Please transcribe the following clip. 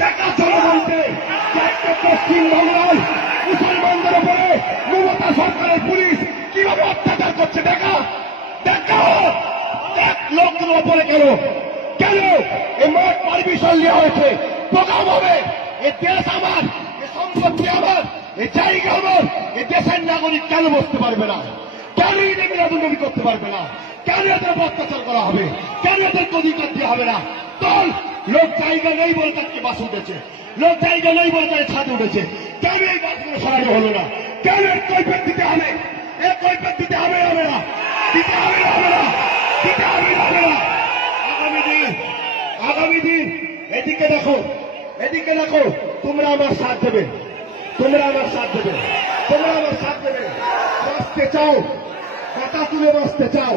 দেখা জনগণকে পশ্চিমবাংলায় মুসলমানদের উপরে মমতা সরকারের পুলিশ কিভাবে অত্যাচার করছে দেখা এক লোকের ওপরে কেন এই মাঠ পারমিশন নেওয়া হয়েছে প্রোগ্রাম হবে। এ দেশ আমার, এ সম্পত্তি আমার, এ জায়গা আমার, এ দেশের নাগরিক কেন বসতে পারবে না? কেন ঈদে মিলাদুন্নবী করতে পারবে না? কেন এদের অত্যাচার করা হবে? কেন এদের অধিকার দেওয়া হবে না? দল লোক জায়গা নেই বলে তাকে বাস উঠেছে, লোক জায়গা নেই বলে তাকে ছাদ উঠেছে। কেন এই বাসগুলো সরানো হলো না? কেন এর কৈফিয়ত দিতে হবে? এর কৈফিয়ত দিতে হবে না, দিতে হবে না, দিতে হবে না। আগামী দিন এদিকে দেখো, তোমরা আমার সাথ দেবে, বাঁচতে চাও, মাথা তুলে বাঁচতে চাও,